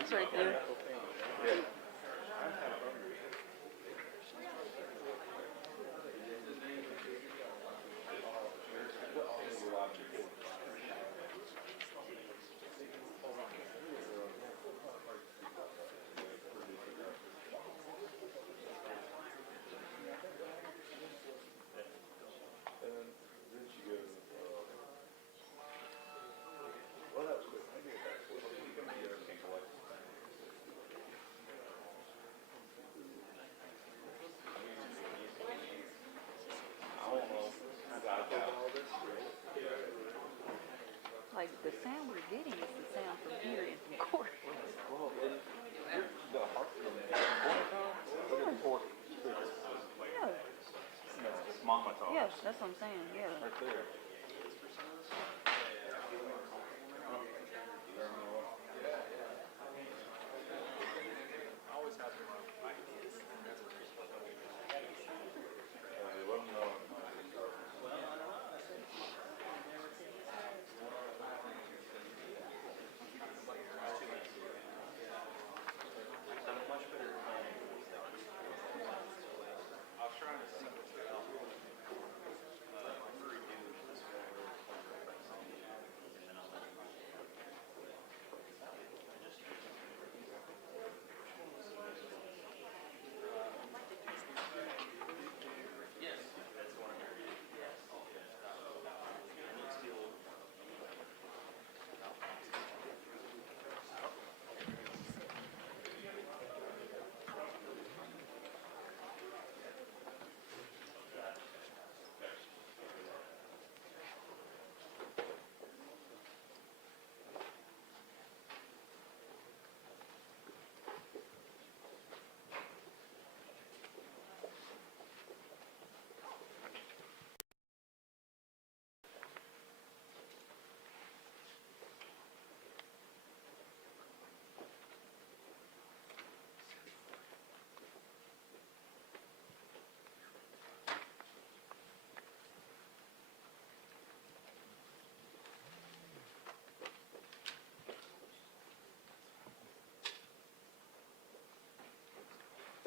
It's right there. Yeah. Like the sound we're getting is the sound from here and from court. Well, the heart Yeah. Mama talks. Yeah, that's what I'm saying. Yeah. Right there.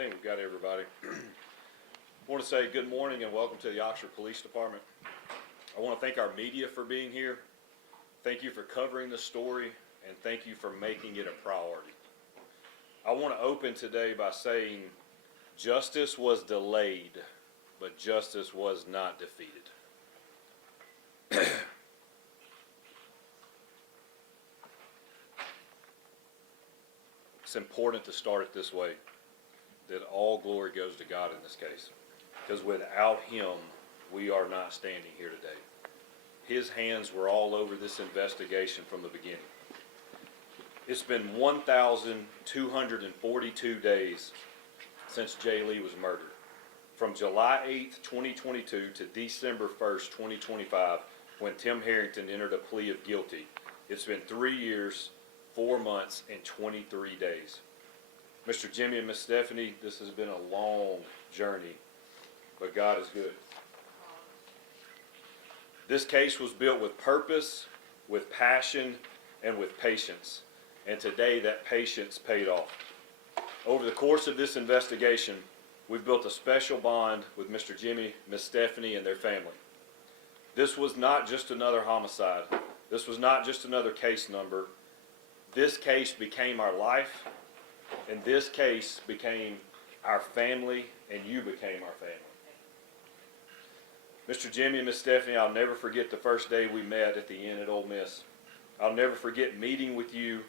I think we've got everybody. I want to say good morning and welcome to the Oxford Police Department. I want to thank our media for being here. Thank you for covering the story, and thank you for making it a priority. I want to open today by saying justice was delayed, but justice was not defeated. It's important to start it this way, that all glory goes to God in this case. Because without Him, we are not standing here today. His hands were all over this investigation from the beginning. It's been 1,242 days since Jay Lee was murdered. From July 8th, 2022 to December 1st, 2025, when Tim Harrington entered a plea of guilty. It's been 3 years, 4 months, and 23 days. Mr. Jimmy and Miss Stephanie, this has been a long journey, but God is good. This case was built with purpose, with passion, and with patience. And today that patience paid off. Over the course of this investigation, we've built a special bond with Mr. Jimmy, Miss Stephanie, and their family. This was not just another homicide. This was not just another case number. This case became our life, and this case became our family, and you became our family. Mr. Jimmie and Miss Stephanie, I'll never forget the first day we met at the inn at Ole Miss. I'll never forget meeting with you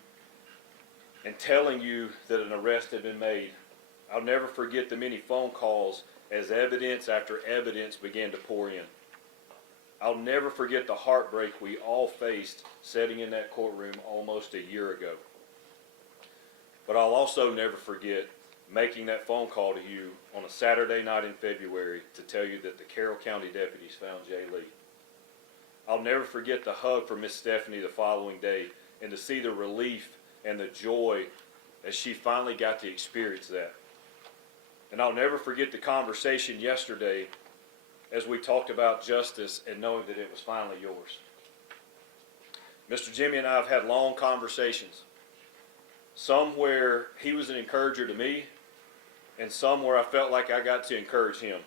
and telling you that an arrest had been made. I'll never forget the many phone calls as evidence after evidence began to pour in. I'll never forget the heartbreak we all faced sitting in that courtroom almost a year ago. But I'll also never forget making that phone call to you on a Saturday night in February to tell you that the Carroll County deputies found Jay Lee. I'll never forget the hug from Miss Stephanie the following day and to see the relief and the joy as she finally got to experience that. And I'll never forget the conversation yesterday as we talked about justice and knowing that it was finally yours. Mr. Jimmie and I have had long conversations, some where he was an encourager to me, and some where I felt like I got to encourage him.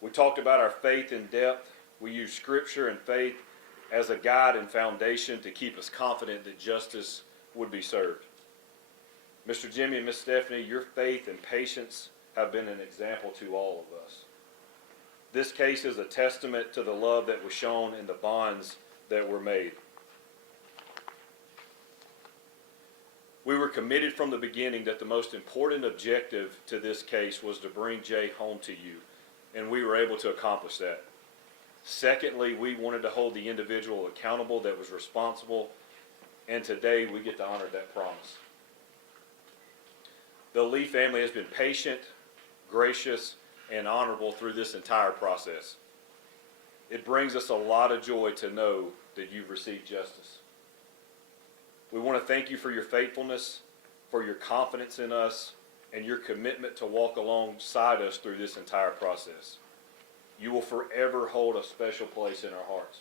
We talked about our faith in depth. We used scripture and faith as a guide and foundation to keep us confident that justice would be served. Mr. Jimmie and Miss Stephanie, your faith and patience have been an example to all of us. This case is a testament to the love that was shown and the bonds that were made. We were committed from the beginning that the most important objective to this case was to bring Jay home to you, and we were able to accomplish that. Secondly, we wanted to hold the individual accountable that was responsible, and today we get to honor that promise. The Lee family has been patient, gracious, and honorable through this entire process. It brings us a lot of joy to know that you've received justice. We want to thank you for your faithfulness, for your confidence in us, and your commitment to walk alongside us through this entire process. You will forever hold a special place in our hearts.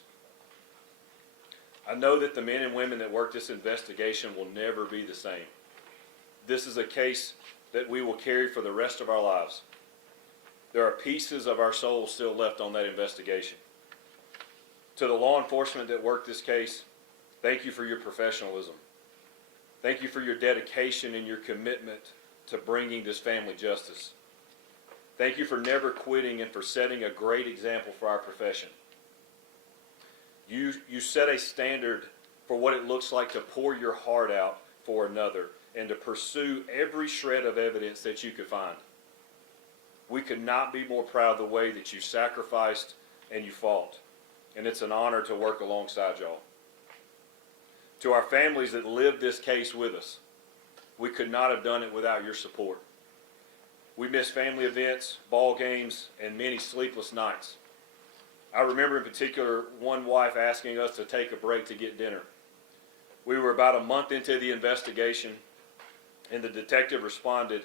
I know that the men and women that work this investigation will never be the same. This is a case that we will carry for the rest of our lives. There are pieces of our soul still left on that investigation. To the law enforcement that worked this case, thank you for your professionalism. Thank you for your dedication and your commitment to bringing this family justice. Thank you for never quitting and for setting a great example for our profession. You set a standard for what it looks like to pour your heart out for another and to pursue every shred of evidence that you could find. We could not be more proud of the way that you sacrificed and you fought. And it's an honor to work alongside y'all. To our families that lived this case with us, we could not have done it without your support. We missed family events, ball games, and many sleepless nights. I remember in particular one wife asking us to take a break to get dinner. We were about a month into the investigation, and the detective responded,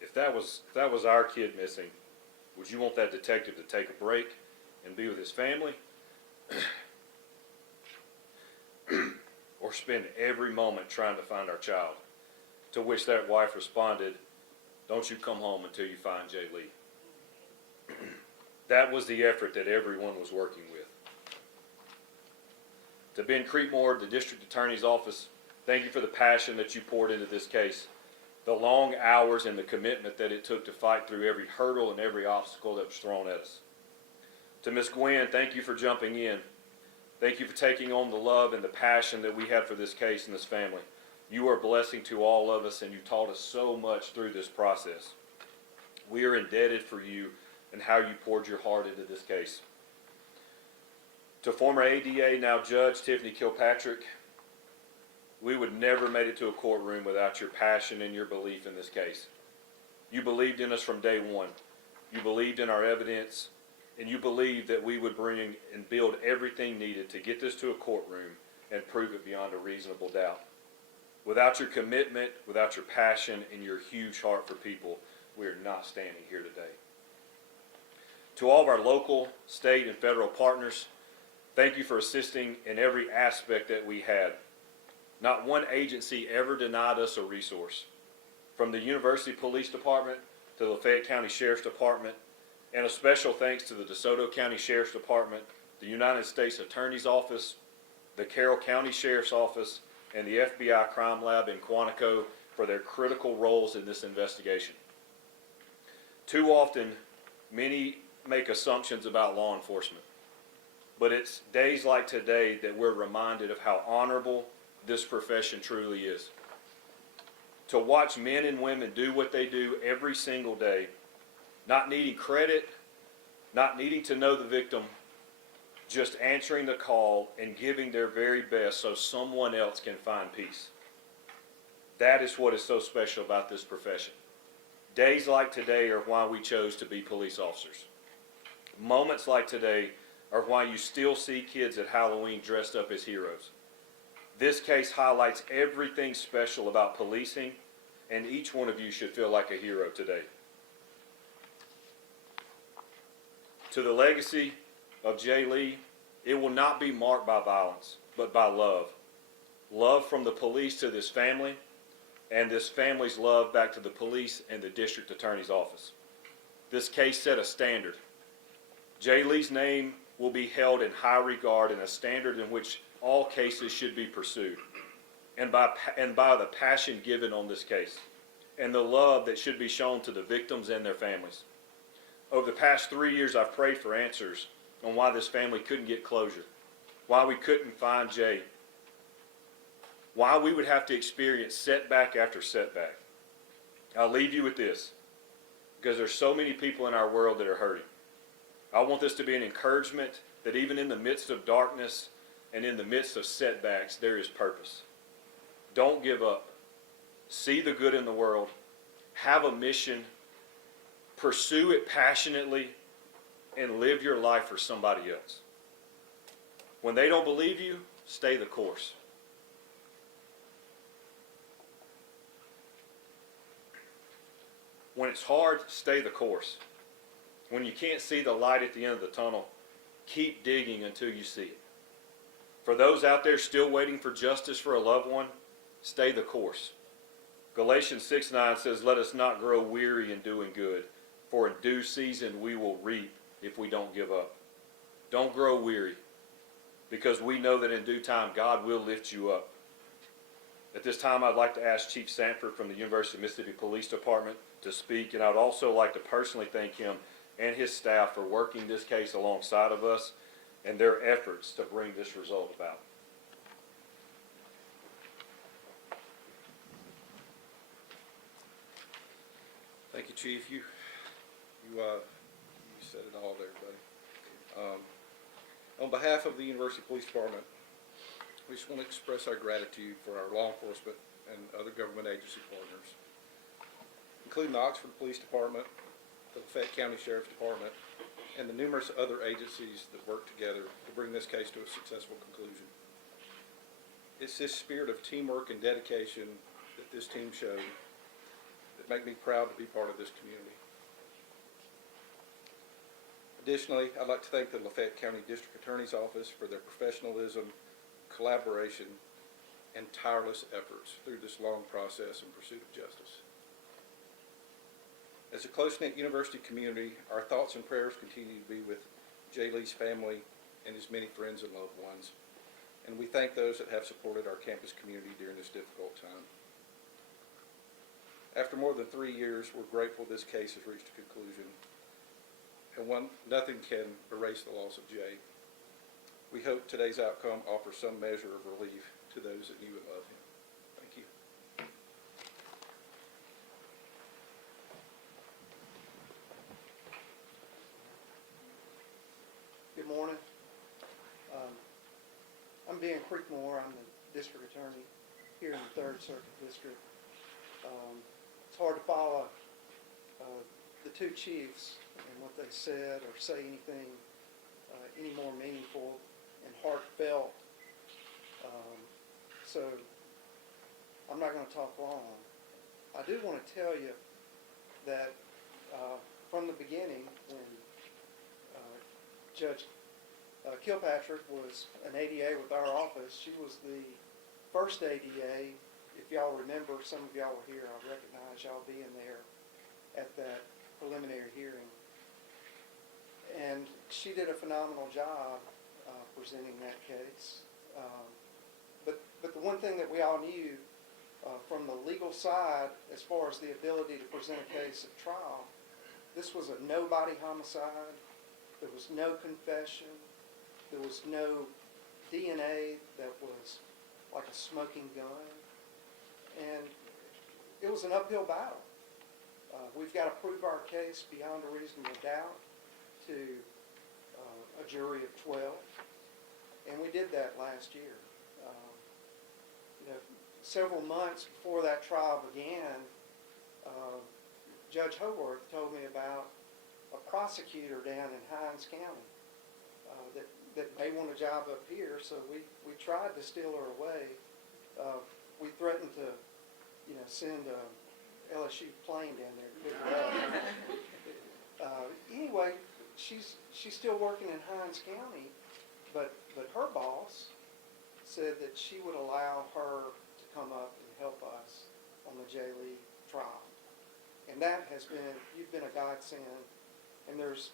if that was our kid missing, would you want that detective to take a break and be with his family? Or spend every moment trying to find our child? To which that wife responded, don't you come home until you find Jay Lee. That was the effort that everyone was working with. To Ben Creekmore, the district attorney's office, thank you for the passion that you poured into this case, the long hours and the commitment that it took to fight through every hurdle and every obstacle that was thrown at us. To Ms. Gwen, thank you for jumping in. Thank you for taking on the love and the passion that we had for this case and this family. You are a blessing to all of us, and you taught us so much through this process. We are indebted for you and how you poured your heart into this case. To former ADA, now Judge Tiffany Kilpatrick, we would never made it to a courtroom without your passion and your belief in this case. You believed in us from day one. You believed in our evidence, and you believed that we would bring and build everything needed to get this to a courtroom and prove it beyond a reasonable doubt. Without your commitment, without your passion, and your huge heart for people, we are not standing here today. To all of our local, state, and federal partners, thank you for assisting in every aspect that we had. Not one agency ever denied us a resource. from the University Police Department to the Lafayette County Sheriff's Department, and a special thanks to the DeSoto County Sheriff's Department, the United States Attorney's Office, the Carroll County Sheriff's Office, and the FBI Crime Lab in Quantico for their critical roles in this investigation. Too often, many make assumptions about law enforcement, but it's days like today that we're reminded of how honorable this profession truly is. To watch men and women do what they do every single day, not needing credit, not needing to know the victim, just answering the call and giving their very best so someone else can find peace. That is what is so special about this profession. Days like today are why we chose to be police officers. Moments like today are why you still see kids at Halloween dressed up as heroes. This case highlights everything special about policing, and each one of you should feel like a hero today. To the legacy of Jay Lee, it will not be marked by violence, but by love. Love from the police to this family, and this family's love back to the police and the district attorney's office. This case set a standard. Jay Lee's name will be held in high regard, and a standard in which all cases should be pursued, and by the passion given on this case, and the love that should be shown to the victims and their families. Over the past 3 years, I've prayed for answers on why this family couldn't get closure, why we couldn't find Jay, why we would have to experience setback after setback. I'll leave you with this, because there's so many people in our world that are hurting. I want this to be an encouragement that even in the midst of darkness and in the midst of setbacks, there is purpose. Don't give up. See the good in the world. Have a mission. Pursue it passionately, and live your life for somebody else. When they don't believe you, stay the course. When it's hard, stay the course. When you can't see the light at the end of the tunnel, keep digging until you see it. For those out there still waiting for justice for a loved one, stay the course. Galatians 6:9 says, "Let us not grow weary in doing good, for in due season we will reap if we don't give up." Don't grow weary, because we know that in due time God will lift you up. At this time, I'd like to ask Chief Sanford from the University of Mississippi Police Department to speak, and I'd also like to personally thank him and his staff for working this case alongside of us and their efforts to bring this result about. Thank you, Chief. You said it all there, buddy. On behalf of the University Police Department, we just want to express our gratitude for our law enforcement and other government agency partners, including the Oxford Police Department, the Lafayette County Sheriff's Department, and the numerous other agencies that work together to bring this case to a successful conclusion. It's this spirit of teamwork and dedication that this team showed that make me proud to be part of this community. Additionally, I'd like to thank the Lafayette County District Attorney's Office for their professionalism, collaboration, and tireless efforts through this long process in pursuit of justice. As a close-knit university community, our thoughts and prayers continue to be with Jay Lee's family and his many friends and loved ones, and we thank those that have supported our campus community during this difficult time. After more than 3 years, we're grateful this case has reached a conclusion, and nothing can erase the loss of Jay. We hope today's outcome offers some measure of relief to those that knew and loved him. Thank you. Good morning. I'm Dan Creekmore. I'm the district attorney here in the 3rd Circuit District. It's hard to follow the two chiefs and what they said or say anything any more meaningful and heartfelt. So I'm not going to talk long. I do want to tell you that from the beginning, when Judge Kilpatrick was an ADA with our office, she was the first ADA if y'all remember, some of y'all were here, I recognize y'all being there at that preliminary hearing. And she did a phenomenal job presenting that case. But the one thing that we all knew from the legal side, as far as the ability to present a case at trial, this was a nobody homicide. There was no confession. There was no DNA that was like a smoking gun. And it was an uphill battle. We've got to prove our case beyond a reasonable doubt to a jury of 12. And we did that last year. Several months before that trial began, Judge Haworth told me about a prosecutor down in Hinds County that may want a job up here, so we tried to steal her away. We threatened to, send a LSU plane down there to pick her up. Anyway, she's still working in Hinds County, but her boss said that she would allow her to come up and help us on the Jay Lee trial. And that has been, you've been a godsend. And there's,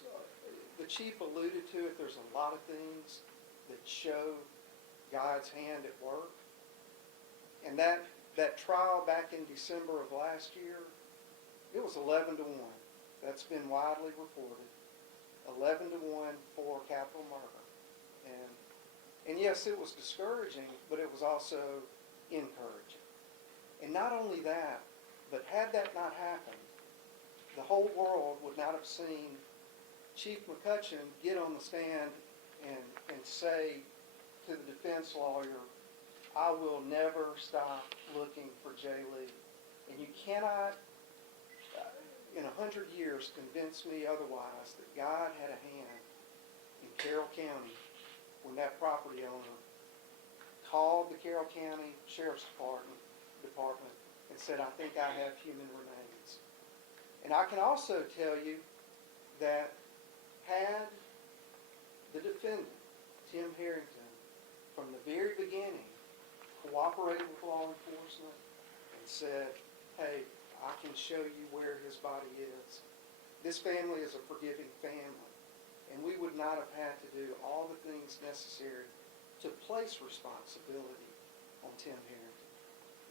the chief alluded to it, there's a lot of things that show God's hand at work. And that trial back in December of last year, it was 11-1. That's been widely reported. 11-1 for capital murder. And yes, it was discouraging, but it was also encouraging. And not only that, but had that not happened, the whole world would not have seen Chief McCutcheon get on the stand and say to the defense lawyer, I will never stop looking for Jay Lee. And you cannot, in 100 years, convince me otherwise that God had a hand in Carroll County when that property owner called the Carroll County Sheriff's Department and said, I think I have human remains. And I can also tell you that had the defendant, Tim Harrington, from the very beginning, cooperated with law enforcement and said, hey, I can show you where his body is. This family is a forgiving family. And we would not have had to do all the things necessary to place responsibility on Tim Harrington.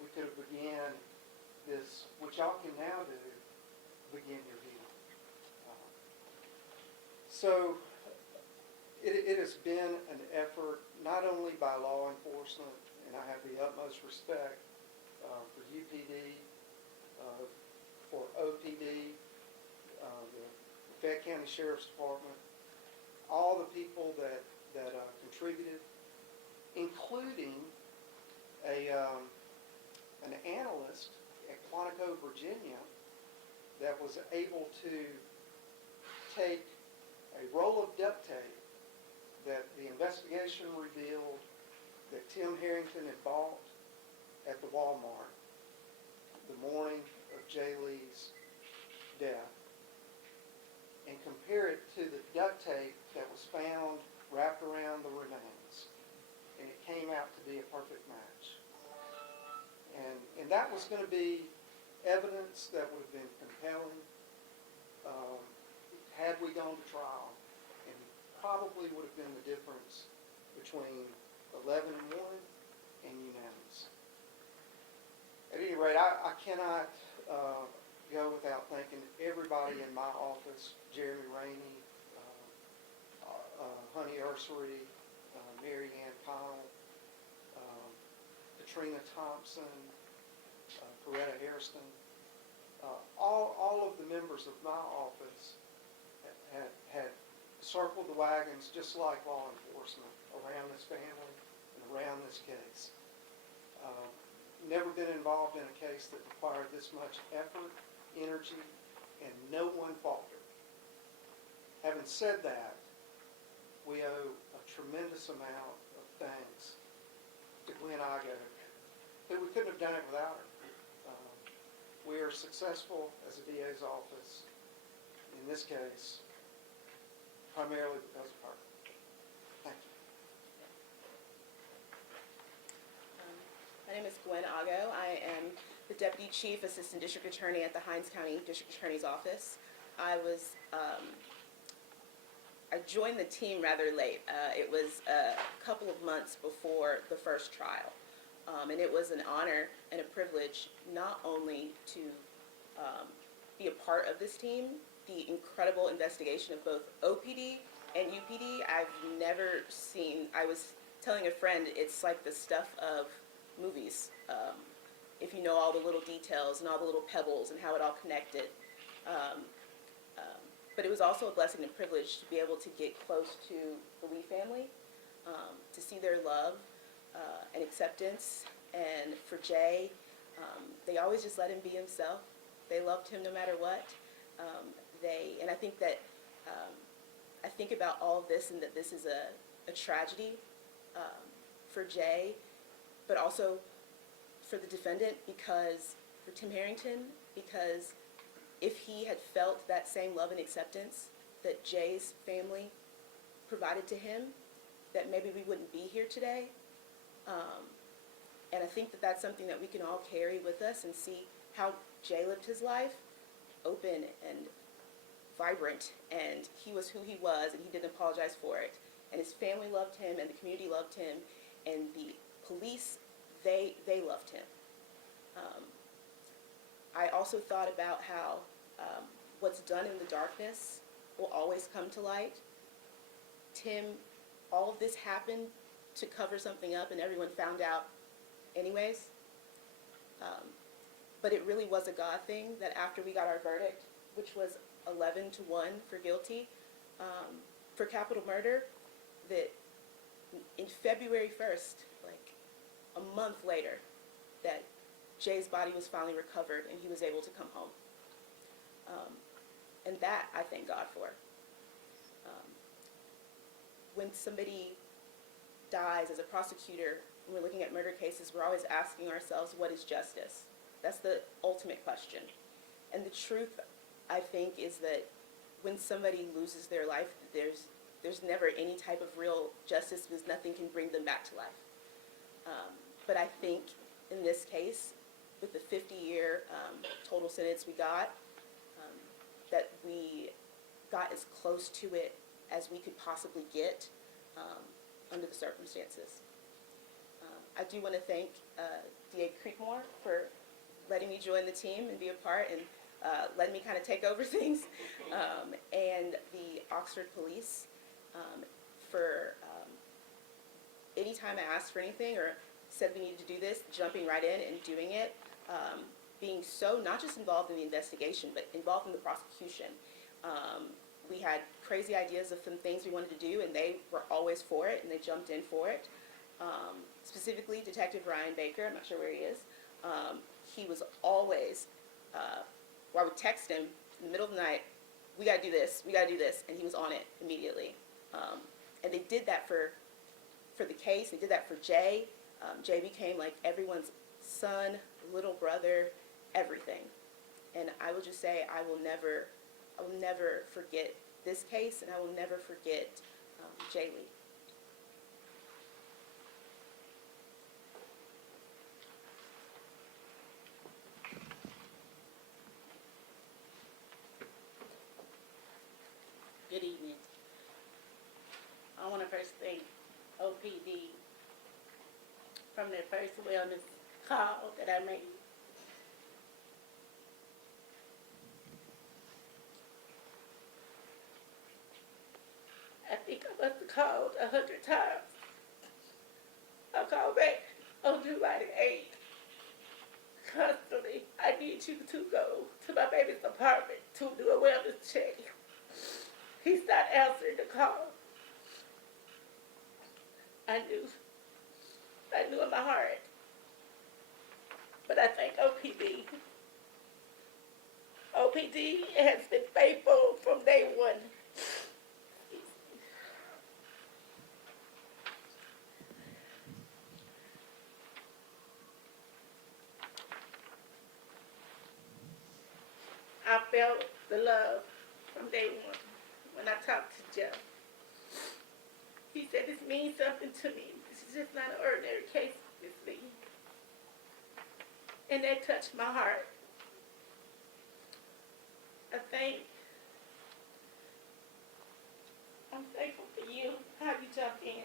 We could have began this, which y'all can now do, begin your healing. So it has been an effort not only by law enforcement, and I have the utmost respect for UPD, for OPD, the Fayette County Sheriff's Department, all the people that contributed, including an analyst at Quantico, Virginia, that was able to take a roll of duct tape that the investigation revealed that Tim Harrington had bought at the Walmart the morning of Jay Lee's death, and compare it to the duct tape that was found wrapped around the remains. And it came out to be a perfect match. And that was going to be evidence that would have been compelling had we gone to trial, and probably would have been the difference between 11-1 and unanimous. At any rate, I cannot go without thanking everybody in my office, Jeremy Rainey, Honey Ursery, Mary Ann Powell, Katrina Thompson, Coretta Hairston. All of the members of my office had circled the wagons just like law enforcement around this family and around this case. Never been involved in a case that required this much effort, energy, and no one faltered. Having said that, we owe a tremendous amount of thanks to Gwen Igo, who we couldn't have done it without her. We are successful as a DA's office, in this case, primarily because of her. Thank you. My name is Gwen Ago. I am the Deputy Chief Assistant District Attorney at the Hinds County District Attorney's Office. I joined the team rather late. It was a couple of months before the first trial. And it was an honor and a privilege not only to be a part of this team, the incredible investigation of both OPD and UPD. I've never seen, I was telling a friend, it's like the stuff of movies. If you know all the little details and all the little pebbles and how it all connected. But it was also a blessing and privilege to be able to get close to the Lee family, to see their love and acceptance. And for Jay, they always just let him be himself. They loved him no matter what. And I think that, I think about all of this and that this is a tragedy for Jay, but also for the defendant, because, for Tim Harrington, because if he had felt that same love and acceptance that Jay's family provided to him, that maybe we wouldn't be here today. And I think that that's something that we can all carry with us and see how Jay lived his life, open and vibrant, and he was who he was, and he didn't apologize for it. And his family loved him, and the community loved him, and the police, they loved him. I also thought about how what's done in the darkness will always come to light. Tim, all of this happened to cover something up, and everyone found out anyways. But it really was a God thing that after we got our verdict, which was 11-1 for guilty for capital murder, that in February 1st, like a month later, that Jay's body was finally recovered and he was able to come home. And that I thank God for. When somebody dies, as a prosecutor, when we're looking at murder cases, we're always asking ourselves, what is justice? That's the ultimate question. And the truth, I think, is that when somebody loses their life, there's never any type of real justice, because nothing can bring them back to life. But I think in this case, with the 50-year total sentence we got, that we got as close to it as we could possibly get under the circumstances. I do want to thank D.A. Creekmore for letting me join the team and be a part, and letting me kind of take over things, and the Oxford Police for any time I asked for anything or said we needed to do this, jumping right in and doing it, being so not just involved in the investigation, but involved in the prosecution. We had crazy ideas of some things we wanted to do, and they were always for it, and they jumped in for it. Specifically, Detective Ryan Baker, I'm not sure where he is, he was always, I would text him in the middle of the night, we gotta do this, and he was on it immediately. And they did that for the case, they did that for Jay. Jay became like everyone's son, little brother, everything. And I will just say, I will never forget this case, and I will never forget Jay Lee. Good evening. I want to first thank OPD from their first wellness call that I made. I think I must have called 100 times. I called back on July the 8th. Constantly, I need you to go to my baby's apartment to do a wellness check. He's not answering the call. I knew in my heart. But I thank OPD. OPD has been faithful from day one. I felt the love from day one when I talked to Joe. He said, this means something to me. This is just not an ordinary case, Miss Lee. and that touched my heart. I'm thankful for you, how you jumped in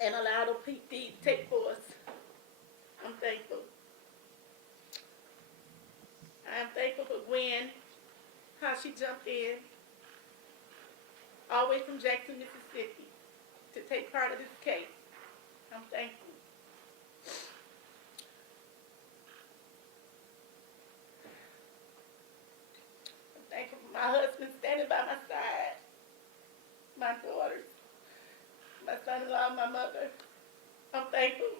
and allowed OPD to take force. I'm thankful. I'm thankful for Gwen, how she jumped in, all the way from Jackson, Mississippi, to take part of this case. I'm thankful. I'm thankful for my husband standing by my side, my daughters, my son-in-law, my mother. I'm thankful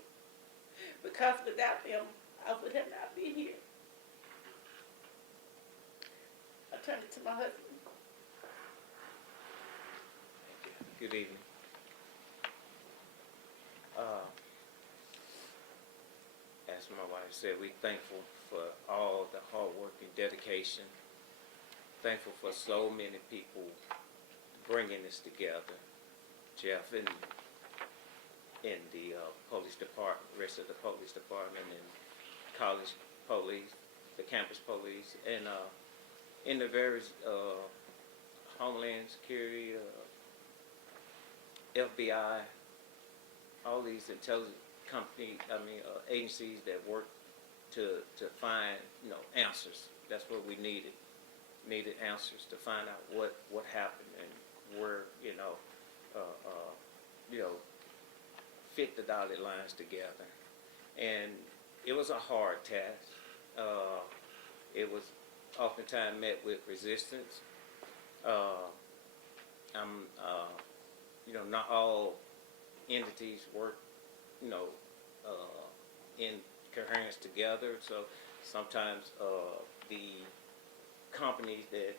because without them, I would have not been here. I turn it to my husband. Good evening. As my wife said, we're thankful for all the hard work and dedication. Thankful for so many people bringing this together. Jeff and in the police department, rest of the police department, and college police, the campus police, and in the various Homeland Security, FBI, all these intelligence agencies that work to find, answers. That's what we needed. Needed answers to find out what happened and where, fit the dotted lines together. And it was a hard task. It was oftentimes met with resistance. Not all entities work, in coherence together. So sometimes the companies that,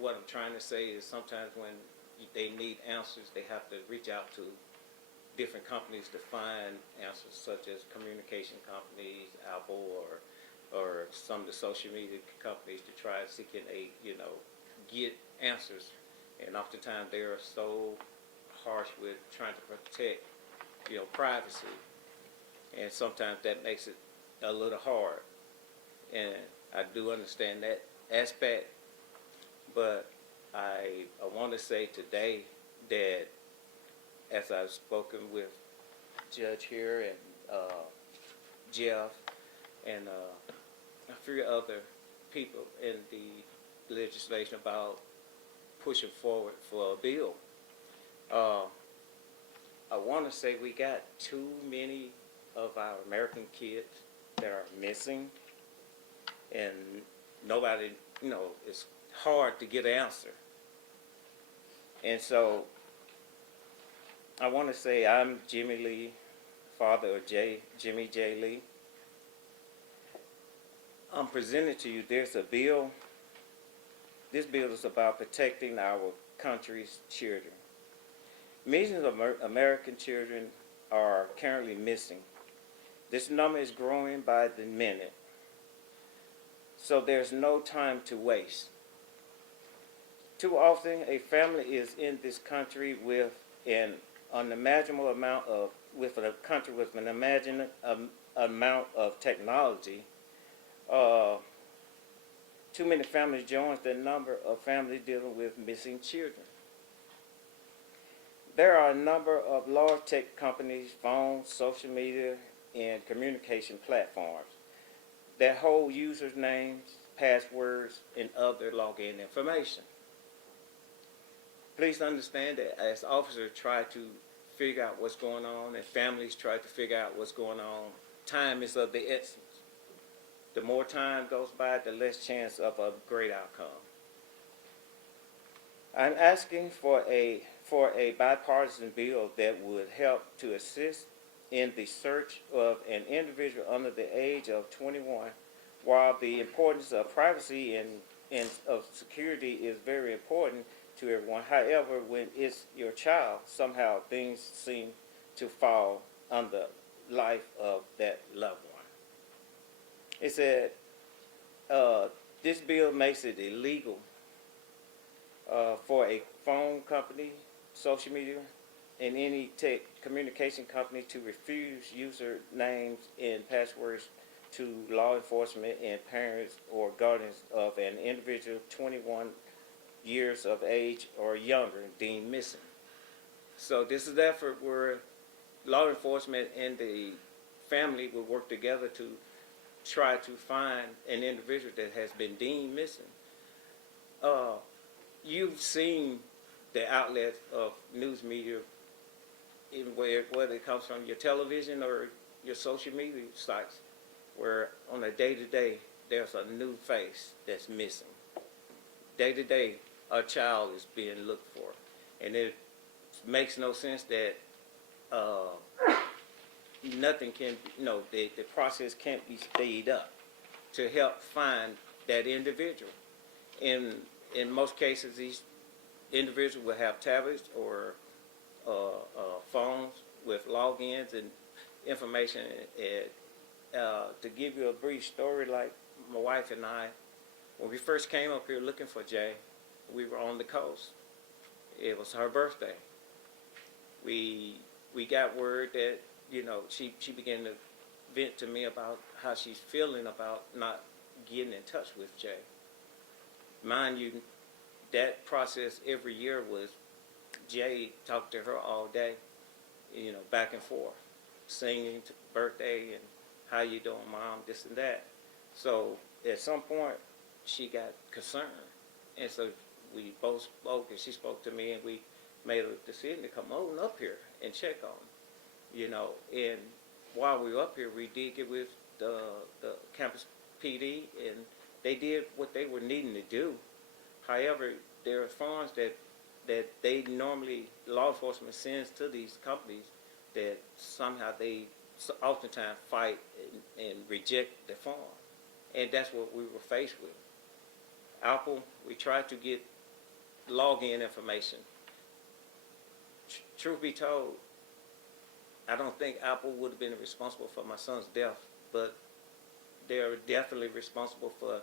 what I'm trying to say is sometimes when they need answers, they have to reach out to different companies to find answers, such as communication companies, Apple, or some of the social media companies to try seeking get answers. And oftentimes they are so harsh with trying to protect, privacy. And sometimes that makes it a little hard. And I do understand that aspect. But I want to say today that as I've spoken with Judge here and Jeff and a few other people in the legislation about pushing forward for a bill, I want to say we got too many of our American kids that are missing, and nobody, it's hard to get an answer. And so I want to say I'm Jimmie Lee, father of Jimmie Jay Lee. I'm presenting to you, there's a bill. This bill is about protecting our country's children. Millions of American children are currently missing. This number is growing by the minute. So there's no time to waste. Too often, a family is in this country with an unimaginable amount of, with a country with an imaginable amount of technology. Too many families join the number of families dealing with missing children. There are a number of large tech companies, phones, social media, and communication platforms that hold users' names, passwords, and other login information. Please understand that as officers try to figure out what's going on and families try to figure out what's going on, time is of the essence. The more time goes by, the less chance of a great outcome. I'm asking for a bipartisan bill that would help to assist in the search of an individual under the age of 21. While the importance of privacy and of security is very important to everyone, however, when it's your child, somehow things seem to fall on the life of that loved one. It said, this bill makes it illegal for a phone company, social media, and any communication company to refuse user names and passwords to law enforcement and parents or guardians of an individual 21 years of age or younger deemed missing. So this is an effort where law enforcement and the family will work together to try to find an individual that has been deemed missing. You've seen the outlets of news media, even whether it comes from your television or your social media sites, where on a day-to-day there's a new face that's missing. Day-to-day, a child is being looked for, and it makes no sense that nothing can, the process can't be sped up to help find that individual. In most cases, these individuals will have tablets or phones with logins and information. To give you a brief story, like my wife and I, when we first came up here looking for Jay, we were on the coast. It was her birthday. We got word that, she began to vent to me about how she's feeling about not getting in touch with Jay. Mind you, that process every year was Jay talked to her all day, back and forth, singing to birthday and how you doing, Mom, this and that. So at some point, she got concerned, and so we both spoke, and she spoke to me, and we made a decision to come on up here and check on him, And while we were up here, we did get with the campus PD, and they did what they were needing to do. However, there are funds that they normally, law enforcement sends to these companies that somehow they oftentimes fight and reject the fund. And that's what we were faced with. Apple, we tried to get login information. Truth be told, I don't think Apple would have been responsible for my son's death, but they're definitely responsible for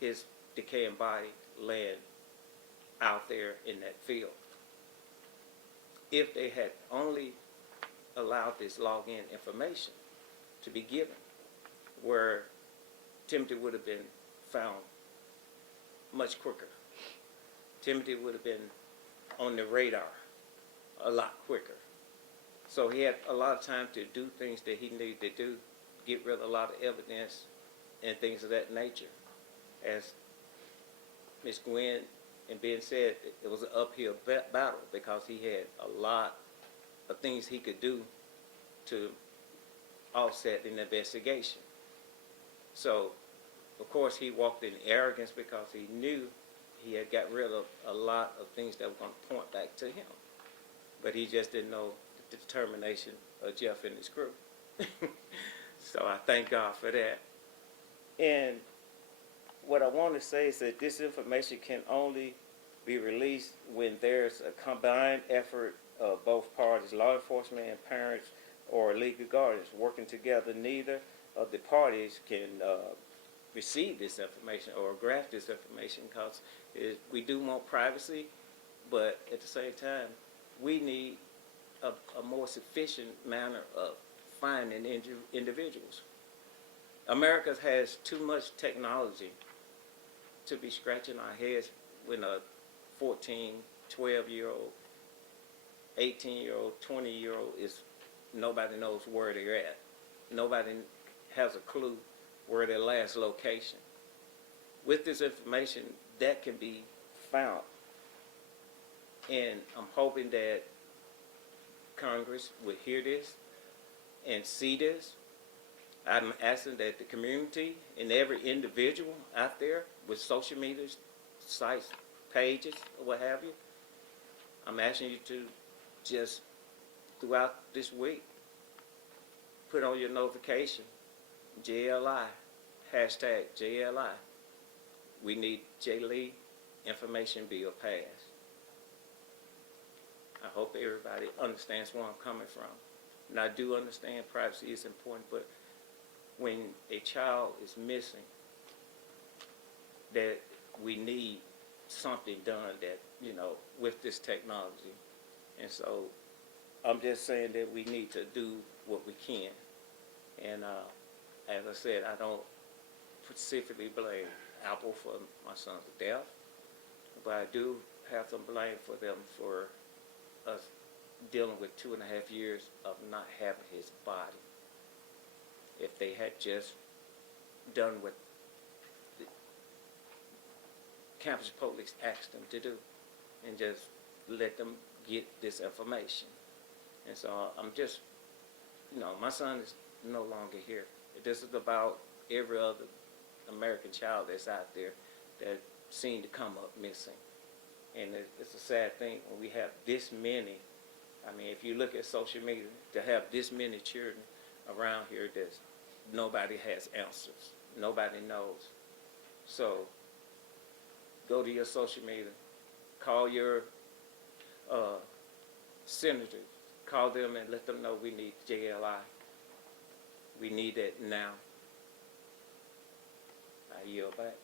his decaying body laying out there in that field. If they had only allowed this login information to be given, where Timothy would have been found much quicker. Timothy would have been on the radar a lot quicker. So he had a lot of time to do things that he needed to do, get rid of a lot of evidence and things of that nature. As Ms. Gwen and Ben said, it was an uphill battle because he had a lot of things he could do to offset an investigation. So, of course, he walked in arrogance because he knew he had got rid of a lot of things that were going to point back to him. But he just didn't know the determination of Jeff and his crew. So I thank God for that. And what I want to say is that this information can only be released when there's a combined effort of both parties, law enforcement and parents or legal guardians working together. Neither of the parties can receive this information or grasp this information because we do want privacy, but at the same time, we need a more sufficient manner of finding individuals. America has too much technology to be scratching our heads when a 14, 12-year-old, 18-year-old, 20-year-old nobody knows where they're at. Nobody has a clue where their last location. With this information, that can be found. And I'm hoping that Congress will hear this and see this. I'm asking that the community and every individual out there with social media sites, pages, or what have you, I'm asking you to just throughout this week put on your notification, JLI, hashtag JLI. We need Jay Lee information bill passed. I hope everybody understands where I'm coming from. And I do understand privacy is important, but when a child is missing, that we need something done that, with this technology. And so I'm just saying that we need to do what we can. And as I said, I don't specifically blame Apple for my son's death, but I do have some blame for them for us dealing with 2.5 years of not having his body. If they had just done what the campus police asked them to do and just let them get this information. And so I'm just, my son is no longer here. This is about every other American child that's out there that seem to come up missing. And it's a sad thing when we have this many. I mean, if you look at social media, to have this many children around here, that nobody has answers. Nobody knows. So go to your social media, call your senators, call them and let them know we need JLI. We need it now. I yield back.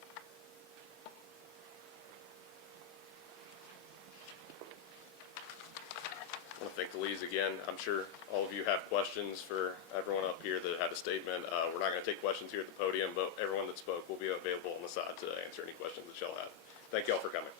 I want to thank the Lees again. I'm sure all of you have questions for everyone up here that had a statement. We're not going to take questions here at the podium, but everyone that spoke will be available on the side to answer any questions that y'all have. Thank y'all for coming.